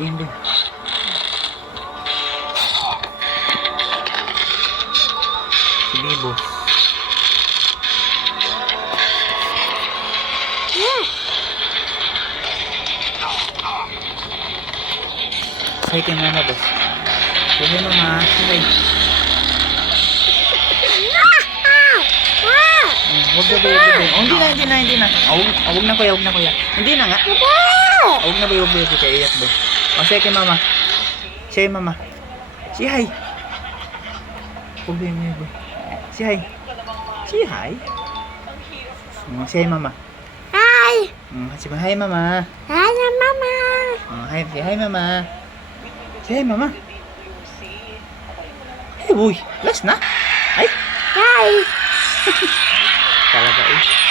Tingin boy. Si Bibo. Say kay mama boss. Say kay mama. Say. Huwag na ba yung bebe? Oh, hindi na. Huwag na kuya. Hindi na nga. Huwag na ba yung bebe? Kaya iyak ba? O, say kay mama. Say mama. Say hi. Huwag na yung bebe. Say hi. Say hi. Say mama. Hi. Say hi mama. Hi, mama. Hi, say hi mama. Say hi mama. Hey boy, last na? Ay, Hi. talaga eh.